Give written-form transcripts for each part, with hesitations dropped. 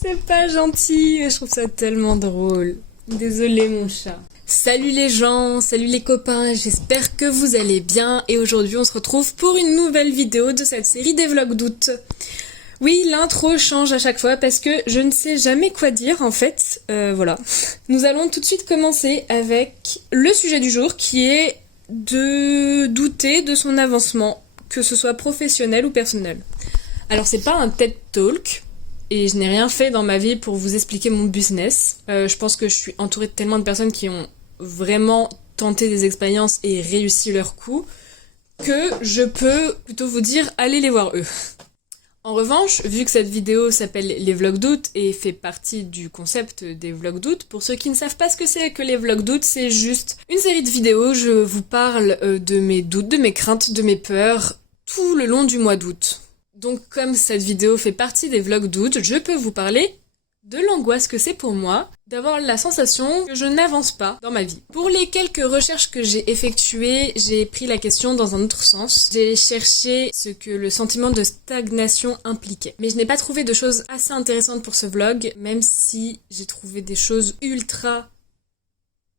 C'est pas gentil, mais je trouve ça tellement drôle. Désolé mon chat. Salut les gens, salut les copains, j'espère que vous allez bien et aujourd'hui on se retrouve pour une nouvelle vidéo de cette série des vlogs d'août. Oui, l'intro change à chaque fois parce que je ne sais jamais quoi dire en fait, voilà. Nous allons tout de suite commencer avec le sujet du jour qui est de douter de son avancement, que ce soit professionnel ou personnel. Alors c'est pas un TED Talk, et je n'ai rien fait dans ma vie pour vous expliquer mon business. Je pense que je suis entourée de tellement de personnes qui ont vraiment tenté des expériences et réussi leur coup, que je peux plutôt vous dire allez les voir eux. En revanche, vu que cette vidéo s'appelle les vlogs d'août et fait partie du concept des vlogs d'août, pour ceux qui ne savent pas ce que c'est que les vlogs d'août, c'est juste une série de vidéos, je vous parle de mes doutes, de mes craintes, de mes peurs, tout le long du mois d'août. Donc comme cette vidéo fait partie des vlogs d'août, je peux vous parler de l'angoisse que c'est pour moi d'avoir la sensation que je n'avance pas dans ma vie. Pour les quelques recherches que j'ai effectuées, j'ai pris la question dans un autre sens. J'ai cherché ce que le sentiment de stagnation impliquait. Mais je n'ai pas trouvé de choses assez intéressantes pour ce vlog, même si j'ai trouvé des choses ultra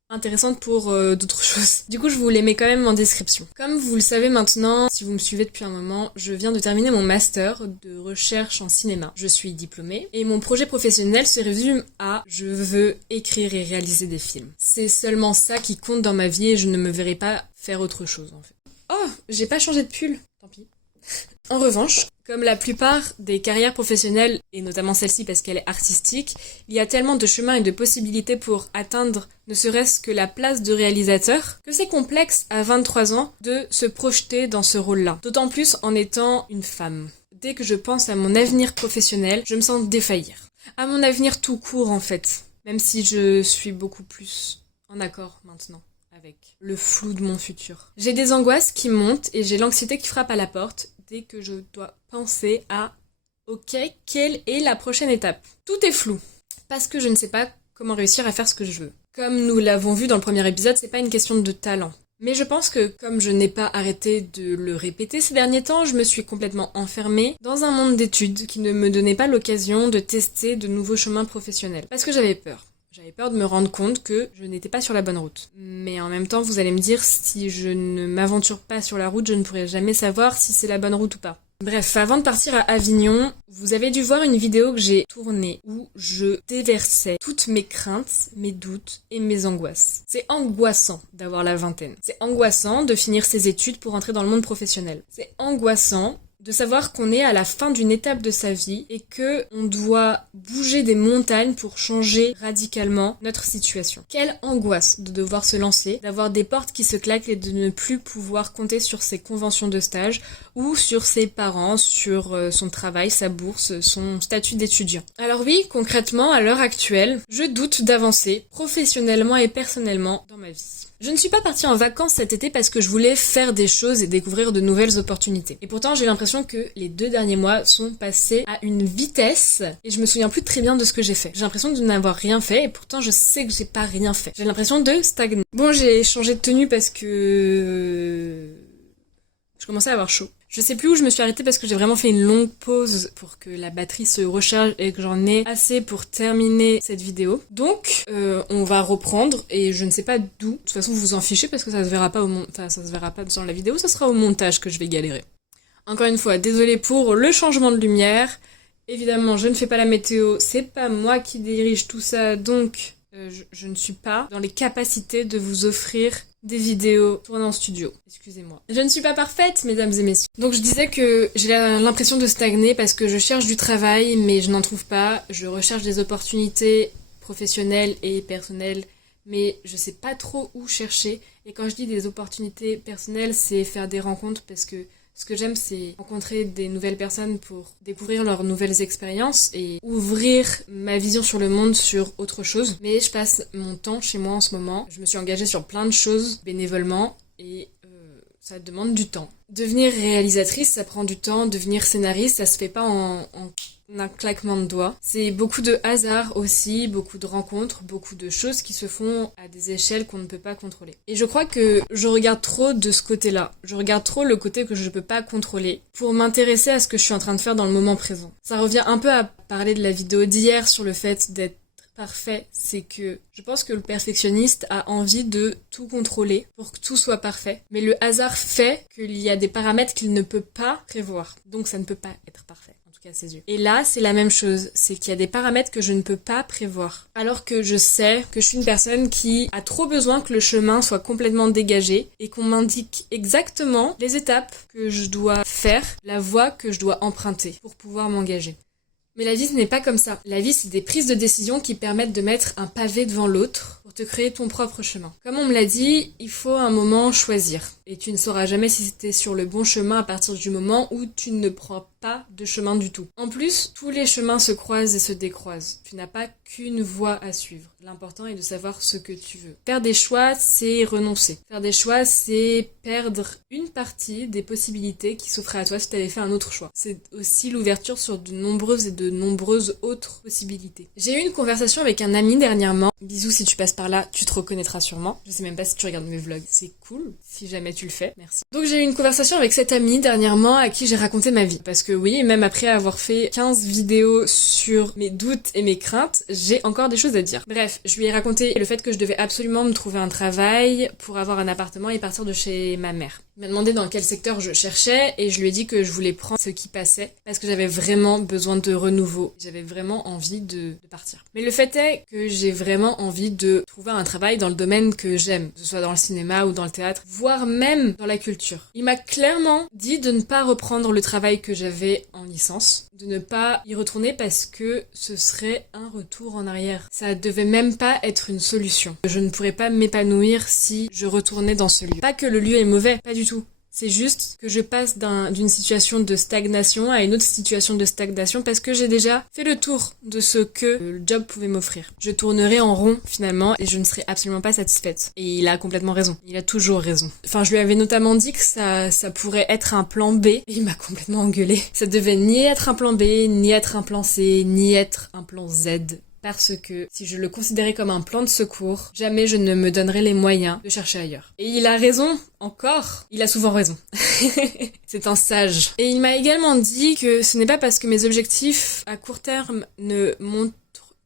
intéressante pour d'autres choses. Du coup, je vous les mets quand même en description. Comme vous le savez maintenant, si vous me suivez depuis un moment, je viens de terminer mon master de recherche en cinéma. Je suis diplômée et mon projet professionnel se résume à je veux écrire et réaliser des films. C'est seulement ça qui compte dans ma vie et je ne me verrai pas faire autre chose en fait. Oh, j'ai pas changé de pull. Tant pis. En revanche, comme la plupart des carrières professionnelles, et notamment celle-ci parce qu'elle est artistique, il y a tellement de chemins et de possibilités pour atteindre ne serait-ce que la place de réalisateur, que c'est complexe à 23 ans de se projeter dans ce rôle-là. D'autant plus en étant une femme. Dès que je pense à mon avenir professionnel, je me sens défaillir. À mon avenir tout court en fait, même si je suis beaucoup plus en accord maintenant avec le flou de mon futur. J'ai des angoisses qui montent et j'ai l'anxiété qui frappe à la porte dès que je dois penser à ok, quelle est la prochaine étape? Tout est flou, parce que je ne sais pas comment réussir à faire ce que je veux. Comme nous l'avons vu dans le premier épisode, c'est pas une question de talent. Mais je pense que comme je n'ai pas arrêté de le répéter ces derniers temps, je me suis complètement enfermée dans un monde d'études qui ne me donnait pas l'occasion de tester de nouveaux chemins professionnels. Parce que j'avais peur. J'avais peur de me rendre compte que je n'étais pas sur la bonne route. Mais en même temps, vous allez me dire, si je ne m'aventure pas sur la route, je ne pourrai jamais savoir si c'est la bonne route ou pas. Bref, avant de partir à Avignon, vous avez dû voir une vidéo que j'ai tournée où je déversais toutes mes craintes, mes doutes et mes angoisses. C'est angoissant d'avoir la vingtaine. C'est angoissant de finir ses études pour entrer dans le monde professionnel. C'est angoissant de savoir qu'on est à la fin d'une étape de sa vie et que on doit bouger des montagnes pour changer radicalement notre situation. Quelle angoisse de devoir se lancer, d'avoir des portes qui se claquent et de ne plus pouvoir compter sur ses conventions de stage ou sur ses parents, sur son travail, sa bourse, son statut d'étudiant. Alors oui, concrètement, à l'heure actuelle, je doute d'avancer professionnellement et personnellement dans ma vie. Je ne suis pas partie en vacances cet été parce que je voulais faire des choses et découvrir de nouvelles opportunités. Et pourtant, j'ai l'impression que les 2 derniers mois sont passés à une vitesse et je me souviens plus très bien de ce que j'ai fait. J'ai l'impression de n'avoir rien fait et pourtant je sais que j'ai pas rien fait. J'ai l'impression de stagner. Bon, j'ai changé de tenue parce que je commençais à avoir chaud. Je sais plus où je me suis arrêtée parce que j'ai vraiment fait une longue pause pour que la batterie se recharge et que j'en ai assez pour terminer cette vidéo. Donc, on va reprendre et je ne sais pas d'où. De toute façon, vous vous en fichez parce que ça se verra pas ça se verra pas dans la vidéo, ça sera au montage que je vais galérer. Encore une fois, désolée pour le changement de lumière. Évidemment, je ne fais pas la météo, c'est pas moi qui dirige tout ça, donc je ne suis pas dans les capacités de vous offrir des vidéos tournées en studio. Excusez-moi. Je ne suis pas parfaite, mesdames et messieurs. Donc je disais que j'ai l'impression de stagner parce que je cherche du travail, mais je n'en trouve pas. Je recherche des opportunités professionnelles et personnelles, mais je sais pas trop où chercher. Et quand je dis des opportunités personnelles, c'est faire des rencontres parce que ce que j'aime, c'est rencontrer des nouvelles personnes pour découvrir leurs nouvelles expériences et ouvrir ma vision sur le monde sur autre chose. Mais je passe mon temps chez moi en ce moment. Je me suis engagée sur plein de choses bénévolement et Ça demande du temps. Devenir réalisatrice, ça prend du temps. Devenir scénariste, ça se fait pas en un claquement de doigts. C'est beaucoup de hasard aussi, beaucoup de rencontres, beaucoup de choses qui se font à des échelles qu'on ne peut pas contrôler. Et je crois que je regarde trop de ce côté-là. Je regarde trop le côté que je ne peux pas contrôler pour m'intéresser à ce que je suis en train de faire dans le moment présent. Ça revient un peu à parler de la vidéo d'hier sur le fait d'être parfait, c'est que je pense que le perfectionniste a envie de tout contrôler pour que tout soit parfait. Mais le hasard fait qu'il y a des paramètres qu'il ne peut pas prévoir. Donc ça ne peut pas être parfait. À ses yeux. Et là, c'est la même chose. C'est qu'il y a des paramètres que je ne peux pas prévoir. Alors que je sais que je suis une personne qui a trop besoin que le chemin soit complètement dégagé et qu'on m'indique exactement les étapes que je dois faire, la voie que je dois emprunter pour pouvoir m'engager. Mais la vie, ce n'est pas comme ça. La vie, c'est des prises de décision qui permettent de mettre un pavé devant l'autre pour te créer ton propre chemin. Comme on me l'a dit, il faut un moment choisir. Et tu ne sauras jamais si t'es sur le bon chemin à partir du moment où tu ne prends pas de chemin du tout. En plus, tous les chemins se croisent et se décroisent. Tu n'as pas qu'une voie à suivre. L'important est de savoir ce que tu veux. Faire des choix, c'est renoncer. Faire des choix, c'est perdre une partie des possibilités qui s'offraient à toi si tu avais fait un autre choix. C'est aussi l'ouverture sur de nombreuses autres possibilités. J'ai eu une conversation avec un ami dernièrement. Bisous si tu passes par là, tu te reconnaîtras sûrement. Je sais même pas si tu regardes mes vlogs. C'est cool. Si jamais tu le fais, merci. Donc j'ai eu une conversation avec cet ami dernièrement à qui j'ai raconté ma vie. Parce que oui, même après avoir fait 15 vidéos sur mes doutes et mes craintes, j'ai encore des choses à dire. Bref, je lui ai raconté le fait que je devais absolument me trouver un travail pour avoir un appartement et partir de chez ma mère. Il m'a demandé dans quel secteur je cherchais et je lui ai dit que je voulais prendre ce qui passait parce que j'avais vraiment besoin de renouveau. J'avais vraiment envie de partir. Mais le fait est que j'ai vraiment envie de trouver un travail dans le domaine que j'aime, que ce soit dans le cinéma ou dans le théâtre, voire même dans la culture. Il m'a clairement dit de ne pas reprendre le travail que j'avais en licence, de ne pas y retourner parce que ce serait un retour en arrière. Ça devait même pas être une solution. Je ne pourrais pas m'épanouir si je retournais dans ce lieu. Pas que le lieu est mauvais, pas du tout. C'est juste que je passe d'une situation de stagnation à une autre situation de stagnation parce que j'ai déjà fait le tour de ce que le job pouvait m'offrir. Je tournerai en rond finalement et je ne serai absolument pas satisfaite. Et il a complètement raison. Il a toujours raison. Enfin, je lui avais notamment dit que ça pourrait être un plan B et il m'a complètement engueulé. Ça devait ni être un plan B, ni être un plan C, ni être un plan Z. Parce que si je le considérais comme un plan de secours, jamais je ne me donnerais les moyens de chercher ailleurs. Et il a raison, encore. Il a souvent raison. C'est un sage. Et il m'a également dit que ce n'est pas parce que mes objectifs à court terme ne montrent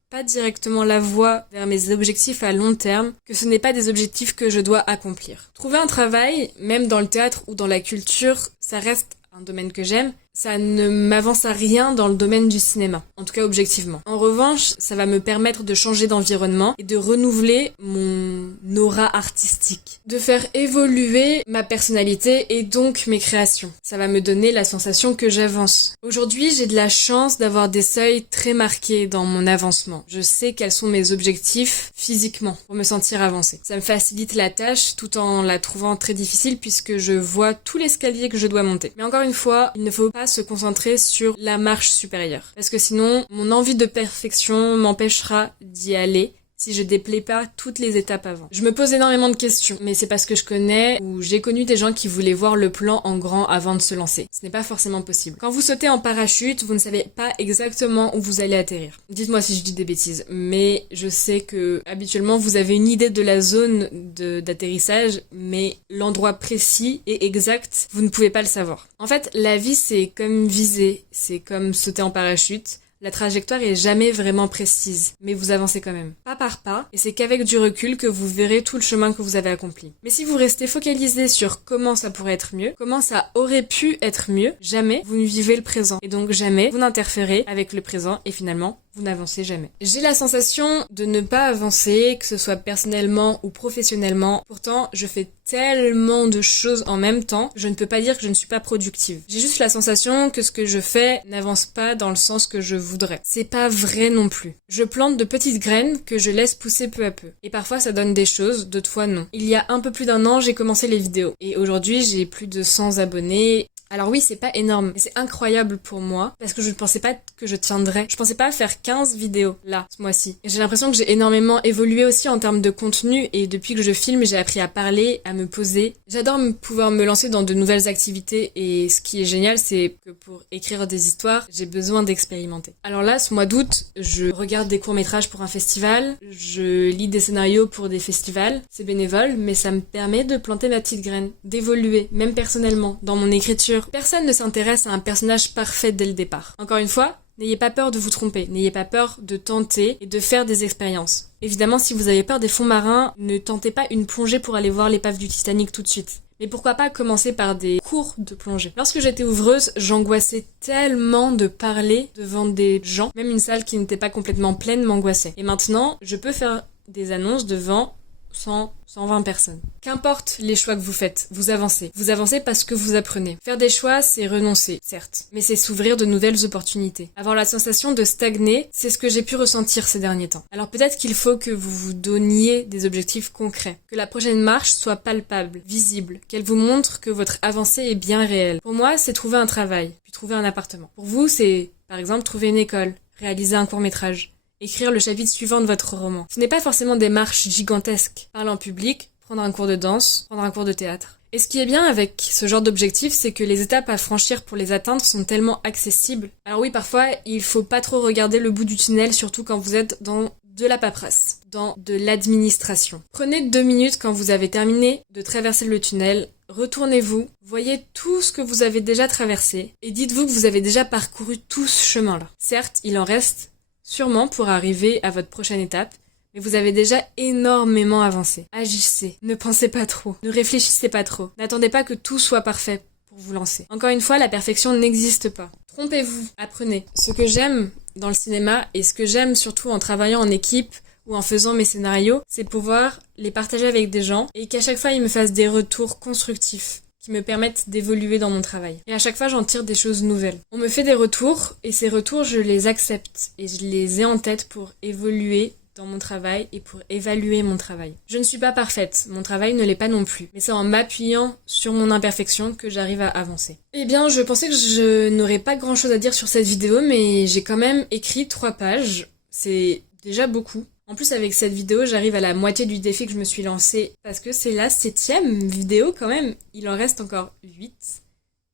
pas directement la voie vers mes objectifs à long terme, que ce n'est pas des objectifs que je dois accomplir. Trouver un travail, même dans le théâtre ou dans la culture, ça reste un domaine que j'aime, ça ne m'avance à rien dans le domaine du cinéma, en tout cas objectivement. En revanche, ça va me permettre de changer d'environnement et de renouveler mon aura artistique, de faire évoluer ma personnalité et donc mes créations. Ça va me donner la sensation que j'avance. Aujourd'hui, j'ai de la chance d'avoir des seuils très marqués dans mon avancement. Je sais quels sont mes objectifs physiquement pour me sentir avancée. Ça me facilite la tâche tout en la trouvant très difficile puisque je vois tout l'escalier que je dois monter. Mais encore une fois, il ne faut pas se concentrer sur la marche supérieure. Parce que sinon, mon envie de perfection m'empêchera d'y aller si je déplais pas toutes les étapes avant. Je me pose énormément de questions, mais c'est parce que je connais ou j'ai connu des gens qui voulaient voir le plan en grand avant de se lancer. Ce n'est pas forcément possible. Quand vous sautez en parachute, vous ne savez pas exactement où vous allez atterrir. Dites-moi si je dis des bêtises, mais je sais que habituellement vous avez une idée de la zone d'atterrissage, mais l'endroit précis et exact, vous ne pouvez pas le savoir. En fait, la vie c'est comme viser, c'est comme sauter en parachute. La trajectoire est jamais vraiment précise, mais vous avancez quand même, pas par pas, et c'est qu'avec du recul que vous verrez tout le chemin que vous avez accompli. Mais si vous restez focalisé sur comment ça pourrait être mieux, comment ça aurait pu être mieux, jamais vous ne vivez le présent, et donc jamais vous n'interférez avec le présent, et finalement, vous n'avancez jamais. J'ai la sensation de ne pas avancer, que ce soit personnellement ou professionnellement. Pourtant, je fais tellement de choses en même temps, je ne peux pas dire que je ne suis pas productive. J'ai juste la sensation que ce que je fais n'avance pas dans le sens que je voudrais. C'est pas vrai non plus. Je plante de petites graines que je laisse pousser peu à peu. Et parfois ça donne des choses, d'autres fois non. Il y a un peu plus d'un an, j'ai commencé les vidéos. Et aujourd'hui, j'ai plus de 100 abonnés. Alors oui, c'est pas énorme, mais c'est incroyable pour moi, parce que je ne pensais pas que je tiendrais. Je pensais pas faire 15 vidéos, là, ce mois-ci. Et j'ai l'impression que j'ai énormément évolué aussi en termes de contenu, et depuis que je filme, j'ai appris à parler, à me poser. J'adore pouvoir me lancer dans de nouvelles activités, et ce qui est génial, c'est que pour écrire des histoires, j'ai besoin d'expérimenter. Alors là, ce mois d'août, je regarde des courts-métrages pour un festival, je lis des scénarios pour des festivals. C'est bénévole, mais ça me permet de planter ma petite graine, d'évoluer, même personnellement, dans mon écriture. Personne ne s'intéresse à un personnage parfait dès le départ. Encore une fois, n'ayez pas peur de vous tromper, n'ayez pas peur de tenter et de faire des expériences. Évidemment, si vous avez peur des fonds marins, ne tentez pas une plongée pour aller voir l'épave du Titanic tout de suite. Mais pourquoi pas commencer par des cours de plongée. Lorsque j'étais ouvreuse, j'angoissais tellement de parler devant des gens, même une salle qui n'était pas complètement pleine m'angoissait. Et maintenant, je peux faire des annonces devant 100, 120 personnes. Qu'importe les choix que vous faites, vous avancez. Vous avancez parce que vous apprenez. Faire des choix, c'est renoncer, certes, mais c'est s'ouvrir de nouvelles opportunités. Avoir la sensation de stagner, c'est ce que j'ai pu ressentir ces derniers temps. Alors peut-être qu'il faut que vous vous donniez des objectifs concrets, que la prochaine marche soit palpable, visible, qu'elle vous montre que votre avancée est bien réelle. Pour moi, c'est trouver un travail, puis trouver un appartement. Pour vous, c'est, par exemple, trouver une école, réaliser un court-métrage, écrire le chapitre suivant de votre roman. Ce n'est pas forcément des marches gigantesques. Parler en public, prendre un cours de danse, prendre un cours de théâtre. Et ce qui est bien avec ce genre d'objectif, c'est que les étapes à franchir pour les atteindre sont tellement accessibles. Alors oui, parfois, il faut pas trop regarder le bout du tunnel, surtout quand vous êtes dans de la paperasse, dans de l'administration. Prenez 2 minutes quand vous avez terminé de traverser le tunnel, retournez-vous, voyez tout ce que vous avez déjà traversé, et dites-vous que vous avez déjà parcouru tout ce chemin-là. Certes, il en reste sûrement pour arriver à votre prochaine étape, mais vous avez déjà énormément avancé. Agissez, ne pensez pas trop, ne réfléchissez pas trop, n'attendez pas que tout soit parfait pour vous lancer. Encore une fois, la perfection n'existe pas. Trompez-vous, apprenez. Ce que j'aime dans le cinéma, et ce que j'aime surtout en travaillant en équipe ou en faisant mes scénarios, c'est pouvoir les partager avec des gens et qu'à chaque fois ils me fassent des retours constructifs qui me permettent d'évoluer dans mon travail. Et à chaque fois, j'en tire des choses nouvelles. On me fait des retours, et ces retours, je les accepte, et je les ai en tête pour évoluer dans mon travail et pour évaluer mon travail. Je ne suis pas parfaite, mon travail ne l'est pas non plus, mais c'est en m'appuyant sur mon imperfection que j'arrive à avancer. Eh bien, je pensais que je n'aurais pas grand chose à dire sur cette vidéo, mais j'ai quand même écrit 3 pages. C'est déjà beaucoup. En plus, avec cette vidéo, j'arrive à la moitié du défi que je me suis lancé, parce que c'est la 7e vidéo quand même. Il en reste encore 8,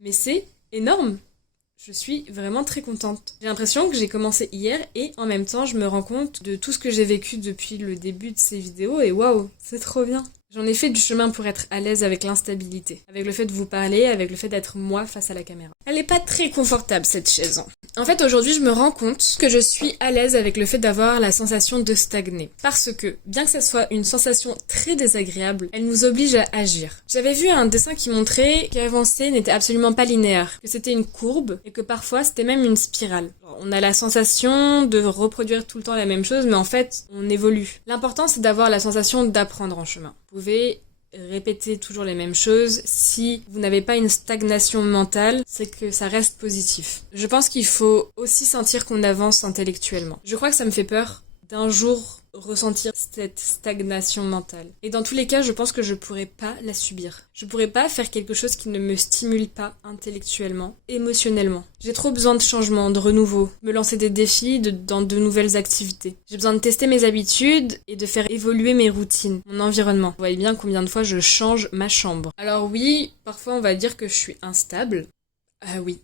mais c'est énorme. Je suis vraiment très contente. J'ai l'impression que j'ai commencé hier et en même temps, je me rends compte de tout ce que j'ai vécu depuis le début de ces vidéos et waouh, c'est trop bien. J'en ai fait du chemin pour être à l'aise avec l'instabilité, avec le fait de vous parler, avec le fait d'être moi face à la caméra. Elle est pas très confortable cette chaise. En fait, aujourd'hui, je me rends compte que je suis à l'aise avec le fait d'avoir la sensation de stagner. Parce que, bien que ça soit une sensation très désagréable, elle nous oblige à agir. J'avais vu un dessin qui montrait qu'avancer n'était absolument pas linéaire, que c'était une courbe et que parfois c'était même une spirale. On a la sensation de reproduire tout le temps la même chose, mais en fait, on évolue. L'important, c'est d'avoir la sensation d'apprendre en chemin. Vous pouvez répéter toujours les mêmes choses. Si vous n'avez pas une stagnation mentale, c'est que ça reste positif. Je pense qu'il faut aussi sentir qu'on avance intellectuellement. Je crois que ça me fait peur d'un jour ressentir cette stagnation mentale. Et dans tous les cas, je pense que je pourrais pas la subir. Je pourrais pas faire quelque chose qui ne me stimule pas intellectuellement, émotionnellement. J'ai trop besoin de changement, de renouveau, me lancer des défis dans de nouvelles activités. J'ai besoin de tester mes habitudes et de faire évoluer mes routines, mon environnement. Vous voyez bien combien de fois je change ma chambre. Alors oui, parfois on va dire que je suis instable. Ah oui.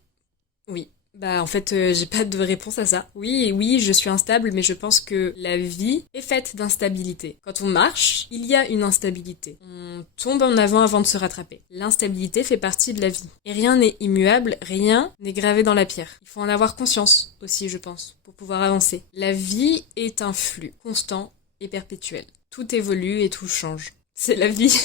Bah en fait, j'ai pas de réponse à ça. Oui, je suis instable, mais je pense que la vie est faite d'instabilité. Quand on marche, il y a une instabilité. On tombe en avant de se rattraper. L'instabilité fait partie de la vie. Et rien n'est immuable, rien n'est gravé dans la pierre. Il faut en avoir conscience aussi, je pense, pour pouvoir avancer. La vie est un flux constant et perpétuel. Tout évolue et tout change. C'est la vie.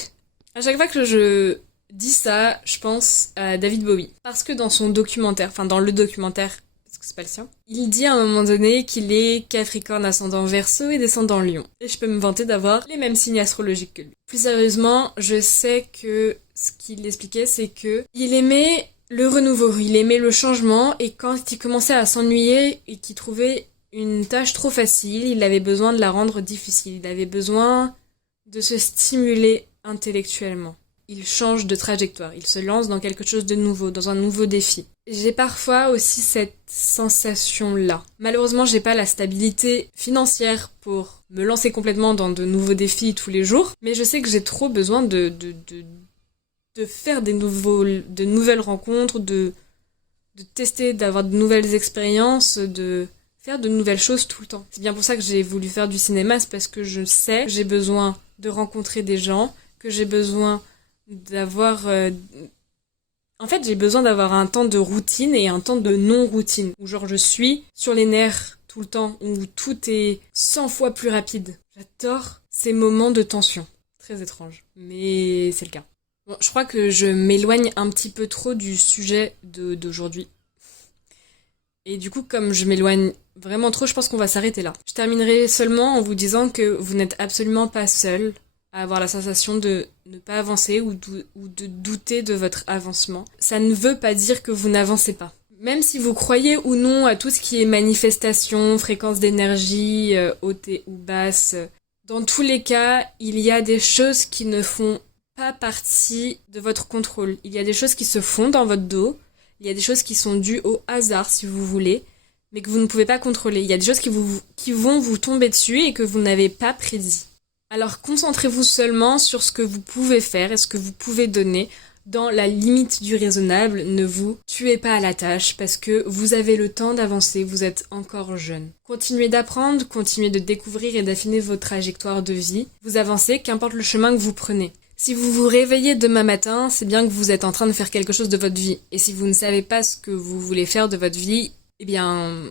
À chaque fois que je dis ça, je pense à David Bowie. Parce que dans son documentaire, dans le documentaire, parce que c'est pas le sien, il dit à un moment donné qu'il est Capricorne ascendant Verseau et descendant Lion. Et je peux me vanter d'avoir les mêmes signes astrologiques que lui. Plus sérieusement, je sais que ce qu'il expliquait, c'est que il aimait le renouveau, il aimait le changement et quand il commençait à s'ennuyer et qu'il trouvait une tâche trop facile, il avait besoin de la rendre difficile, il avait besoin de se stimuler intellectuellement. Il change de trajectoire, il se lance dans quelque chose de nouveau, dans un nouveau défi. J'ai parfois aussi cette sensation-là. Malheureusement, j'ai pas la stabilité financière pour me lancer complètement dans de nouveaux défis tous les jours, mais je sais que j'ai trop besoin de faire de nouvelles rencontres, de tester, d'avoir de nouvelles expériences, de faire de nouvelles choses tout le temps. C'est bien pour ça que j'ai voulu faire du cinéma, c'est parce que je sais que j'ai besoin de rencontrer des gens, que j'ai besoin d'avoir... En fait, j'ai besoin d'avoir un temps de routine et un temps de non-routine, où genre je suis sur les nerfs tout le temps, où tout est 100 fois plus rapide. J'adore ces moments de tension. Très étrange, mais c'est le cas. Bon, je crois que je m'éloigne un petit peu trop du sujet d'aujourd'hui. Et du coup, comme je m'éloigne vraiment trop, je pense qu'on va s'arrêter là. Je terminerai seulement en vous disant que vous n'êtes absolument pas seul à avoir la sensation de ne pas avancer ou de douter de votre avancement. Ça ne veut pas dire que vous n'avancez pas. Même si vous croyez ou non à tout ce qui est manifestation, fréquence d'énergie, haute ou basse, dans tous les cas, il y a des choses qui ne font pas partie de votre contrôle. Il y a des choses qui se font dans votre dos, il y a des choses qui sont dues au hasard, si vous voulez, mais que vous ne pouvez pas contrôler. Il y a des choses qui vont vous tomber dessus et que vous n'avez pas prédit. Alors concentrez-vous seulement sur ce que vous pouvez faire et ce que vous pouvez donner dans la limite du raisonnable. Ne vous tuez pas à la tâche parce que vous avez le temps d'avancer, vous êtes encore jeune. Continuez d'apprendre, continuez de découvrir et d'affiner vos trajectoires de vie. Vous avancez, qu'importe le chemin que vous prenez. Si vous vous réveillez demain matin, c'est bien que vous êtes en train de faire quelque chose de votre vie. Et si vous ne savez pas ce que vous voulez faire de votre vie, eh bien...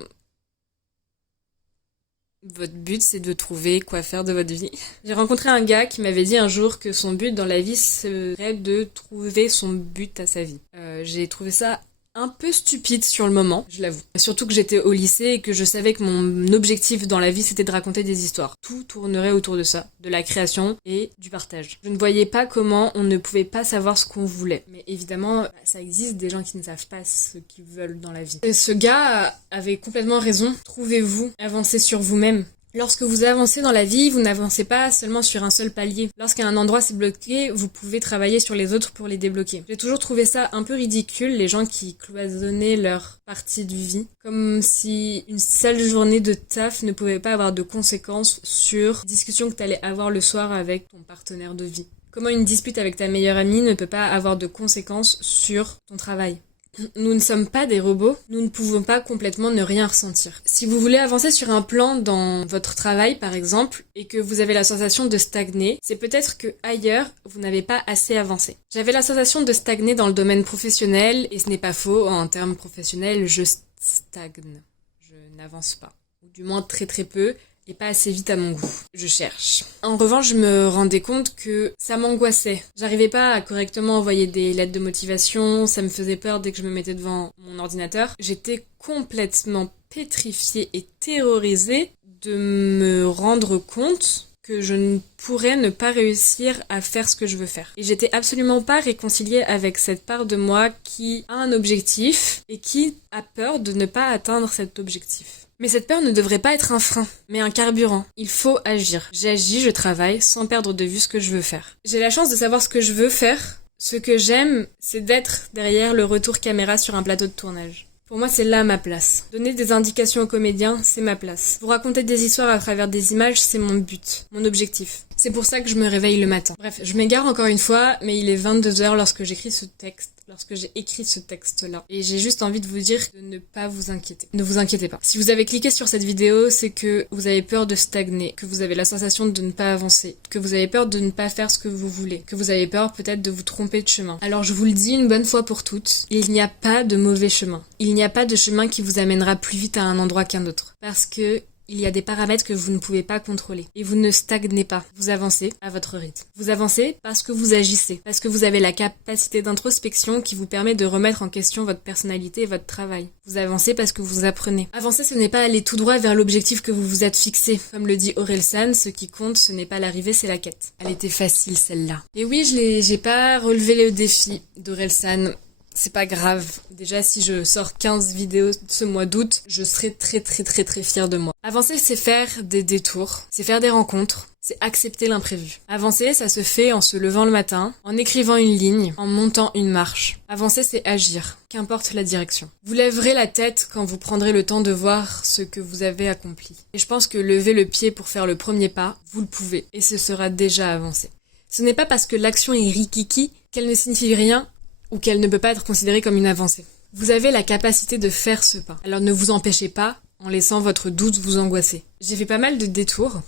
votre but, c'est de trouver quoi faire de votre vie. J'ai rencontré un gars qui m'avait dit un jour que son but dans la vie serait de trouver son but à sa vie. J'ai trouvé ça un peu stupide sur le moment, je l'avoue. Surtout que j'étais au lycée et que je savais que mon objectif dans la vie, c'était de raconter des histoires. Tout tournerait autour de ça, de la création et du partage. Je ne voyais pas comment on ne pouvait pas savoir ce qu'on voulait. Mais évidemment, ça existe des gens qui ne savent pas ce qu'ils veulent dans la vie. Et ce gars avait complètement raison. Trouvez-vous, avancez sur vous-même. Lorsque vous avancez dans la vie, vous n'avancez pas seulement sur un seul palier. Lorsqu'un endroit s'est bloqué, vous pouvez travailler sur les autres pour les débloquer. J'ai toujours trouvé ça un peu ridicule, les gens qui cloisonnaient leur partie de vie. Comme si une seule journée de taf ne pouvait pas avoir de conséquences sur la discussion que t'allais avoir le soir avec ton partenaire de vie. Comment une dispute avec ta meilleure amie ne peut pas avoir de conséquences sur ton travail. Nous ne sommes pas des robots, nous ne pouvons pas complètement ne rien ressentir. Si vous voulez avancer sur un plan dans votre travail par exemple, et que vous avez la sensation de stagner, c'est peut-être que ailleurs, vous n'avez pas assez avancé. J'avais la sensation de stagner dans le domaine professionnel, et ce n'est pas faux, en termes professionnels, je stagne. Je n'avance pas. Ou du moins très très peu, et pas assez vite à mon goût. Je cherche. En revanche, je me rendais compte que ça m'angoissait. J'arrivais pas à correctement envoyer des lettres de motivation, ça me faisait peur dès que je me mettais devant mon ordinateur. J'étais complètement pétrifiée et terrorisée de me rendre compte que je ne pourrais ne pas réussir à faire ce que je veux faire. Et j'étais absolument pas réconciliée avec cette part de moi qui a un objectif et qui a peur de ne pas atteindre cet objectif. Mais cette peur ne devrait pas être un frein, mais un carburant. Il faut agir. J'agis, je travaille, sans perdre de vue ce que je veux faire. J'ai la chance de savoir ce que je veux faire. Ce que j'aime, c'est d'être derrière le retour caméra sur un plateau de tournage. Pour moi, c'est là ma place. Donner des indications aux comédiens, c'est ma place. Vous raconter des histoires à travers des images, c'est mon but, mon objectif. C'est pour ça que je me réveille le matin. Bref, je m'égare encore une fois, mais il est 22h lorsque j'ai écrit ce texte-là. Et j'ai juste envie de vous dire de ne pas vous inquiéter. Ne vous inquiétez pas. Si vous avez cliqué sur cette vidéo, c'est que vous avez peur de stagner, que vous avez la sensation de ne pas avancer, que vous avez peur de ne pas faire ce que vous voulez, que vous avez peur peut-être de vous tromper de chemin. Alors je vous le dis une bonne fois pour toutes, il n'y a pas de mauvais chemin. Il n'y a pas de chemin qui vous amènera plus vite à un endroit qu'un autre. Parce que il y a des paramètres que vous ne pouvez pas contrôler. Et vous ne stagnez pas. Vous avancez à votre rythme. Vous avancez parce que vous agissez. Parce que vous avez la capacité d'introspection qui vous permet de remettre en question votre personnalité et votre travail. Vous avancez parce que vous apprenez. Avancer, ce n'est pas aller tout droit vers l'objectif que vous vous êtes fixé. Comme le dit Orelsan, ce qui compte, ce n'est pas l'arrivée, c'est la quête. Elle était facile, celle-là. Et oui, j'ai pas relevé le défi d'Orelsan. c'est pas grave. Déjà, si je sors 15 vidéos ce mois d'août, je serai très fière de moi. Avancer, c'est faire des détours, c'est faire des rencontres, c'est accepter l'imprévu. Avancer, ça se fait en se levant le matin, en écrivant une ligne, en montant une marche. Avancer, c'est agir, qu'importe la direction. Vous lèverez la tête quand vous prendrez le temps de voir ce que vous avez accompli. Et je pense que lever le pied pour faire le premier pas, vous le pouvez, et ce sera déjà avancé. Ce n'est pas parce que l'action est rikiki qu'elle ne signifie rien ou qu'elle ne peut pas être considérée comme une avancée. Vous avez la capacité de faire ce pas. Alors ne vous empêchez pas en laissant votre doute vous angoisser. J'ai fait pas mal de détours,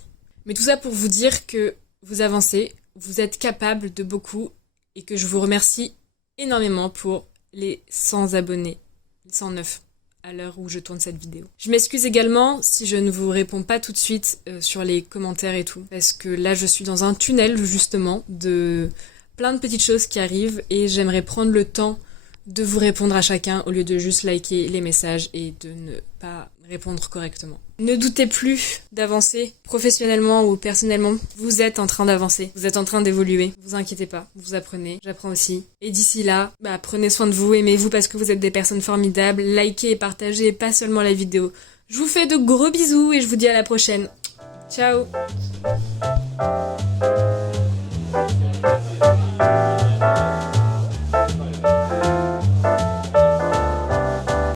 mais tout ça pour vous dire que vous avancez, vous êtes capable de beaucoup et que je vous remercie énormément pour les 100 abonnés, 109 à l'heure où je tourne cette vidéo. Je m'excuse également si je ne vous réponds pas tout de suite sur les commentaires et tout, parce que là je suis dans un tunnel justement de plein de petites choses qui arrivent et j'aimerais prendre le temps de vous répondre à chacun au lieu de juste liker les messages et de ne pas répondre correctement. Ne doutez plus d'avancer professionnellement ou personnellement. Vous êtes en train d'avancer, vous êtes en train d'évoluer. Vous inquiétez pas, vous apprenez, j'apprends aussi. Et d'ici là, prenez soin de vous, aimez-vous parce que vous êtes des personnes formidables. Likez et partagez pas seulement la vidéo. Je vous fais de gros bisous et je vous dis à la prochaine. Ciao!